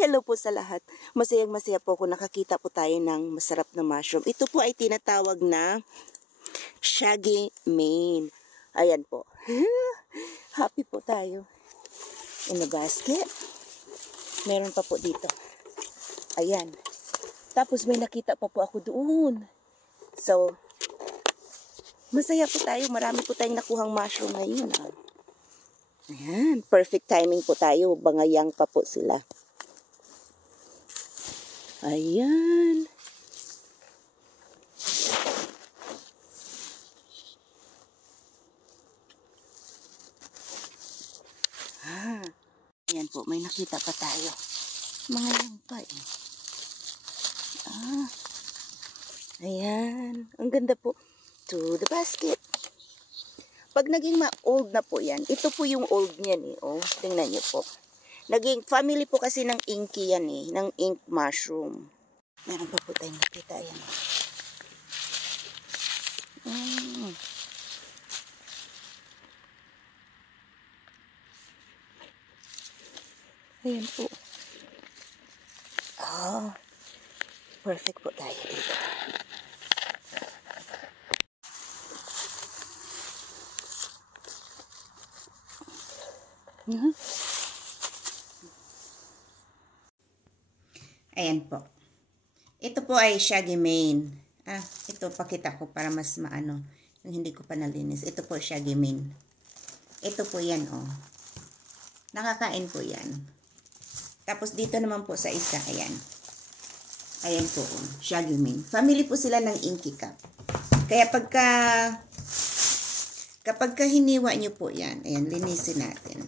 Hello po sa lahat. Masayang-masaya po ako nakakita po tayo ng masarap na mushroom. Ito po ay tinatawag na shaggy mane. Ayan po. Happy po tayo. In the basket. Meron pa po dito. Ayan. Tapos may nakita pa po ako doon. So, masaya po tayo. Marami po tayong nakuhang mushroom ngayon. Ayan. Perfect timing po tayo. Bangayang pa po sila. Ayan. Ayan po, may nakita pa tayo. Mga langka eh. Ayan. Ang ganda po. To the basket. Pag naging ma-old na po yan, ito po yung old niyan eh. Oh, tingnan niyo po. Naging family po kasi ng inky yan eh. Ng ink mushroom. Meron pa po tayong nakita. Ayan. Ayan po. Perfect po tayo dito. Ayan po. Ito po ay shaggy mane. Ito pakita ko para mas maano. Yung hindi ko pa nalinis. Ito po shaggy mane. Ito po yan oh. Nakakain po yan. Tapos dito naman po sa isa. Ayan. Ayan po oh. Shaggy mane. Family po sila ng inky cap. Kaya kapag hiniwa nyo po yan. Ayan. Linisin natin.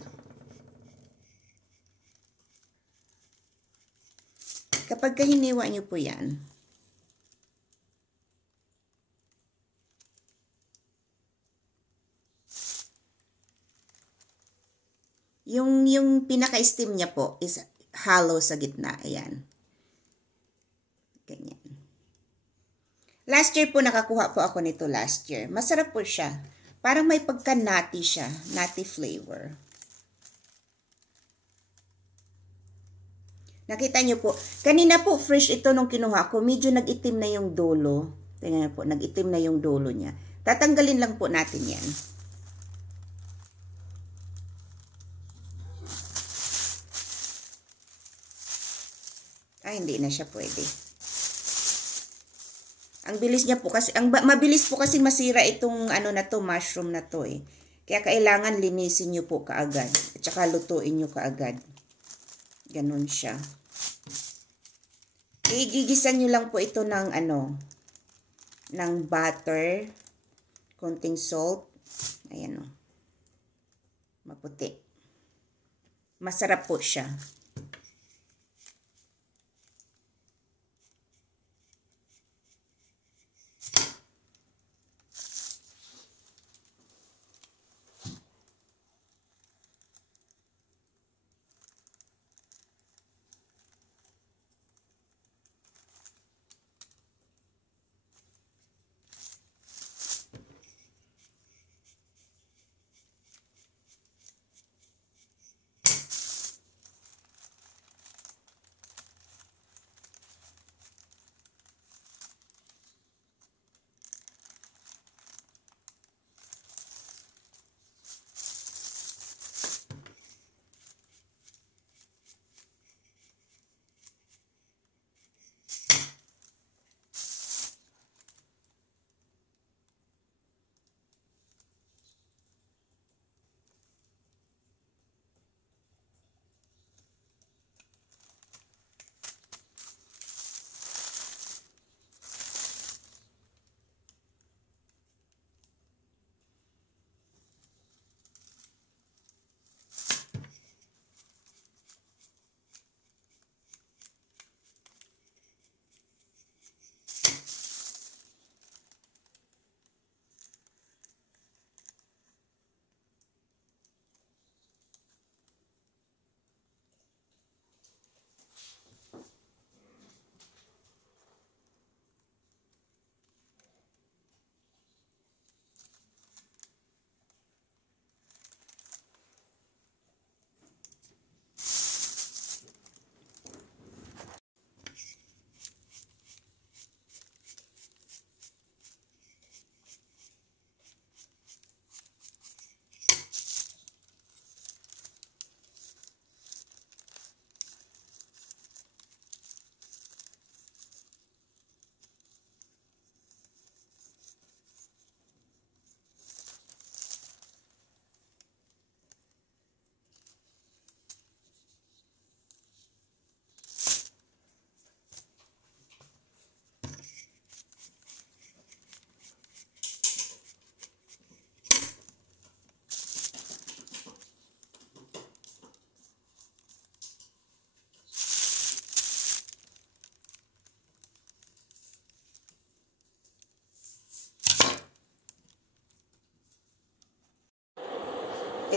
Kapag hiniwa nyo po yan, yung pinaka-stem niya po is hollow sa gitna. Ayan. Ganyan. Last year po nakakuha po ako nito last year. Masarap po siya. Parang may pagka-nutty siya. Nutty flavor. Nakita nyo po, kanina po fresh ito nung kinuha ko, medyo nag-itim na yung dulo. Tingnan nyo po, nag-itim na yung dulo niya. Tatanggalin lang po natin yan. Hindi na siya pwede. Ang bilis niya po kasi, mabilis po kasi masira itong ano na to, mushroom na to eh. Kaya kailangan linisin nyo po kaagad. At saka lutuin nyo kaagad. Ganun siya. Igigisan nyo lang po ito ng ng butter, konting salt. Ayan o. Maputi. Masarap po siya.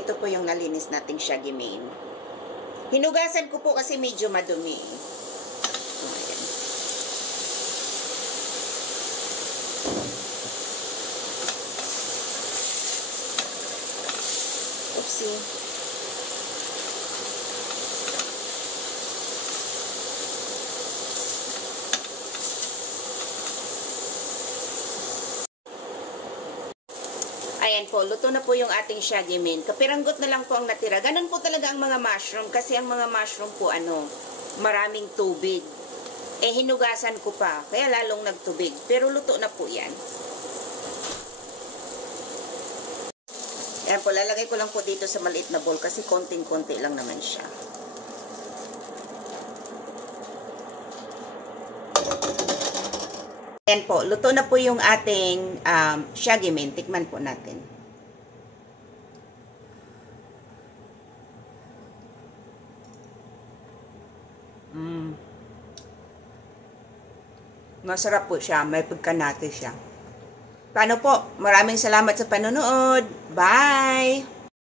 ito po yung nalinis nating shaggy mane. Hinugasan ko po kasi medyo madumi. Ayan. Oopsie. Ayan po, luto na po yung ating shaggy mane. Kapiranggot na lang po ang natira. Ganun po talaga ang mga mushroom kasi ang mga mushroom po maraming tubig. Eh hinugasan ko pa, kaya lalong nagtubig. Pero luto na po yan. Ayan po, lalagay ko lang po dito sa maliit na bowl kasi konting-konti lang naman siya. Ayan po, luto na po yung ating shaggy mane. Tikman po natin. Masarap po siya. May pagkanati siya. Paano po? Maraming salamat sa panonood. Bye!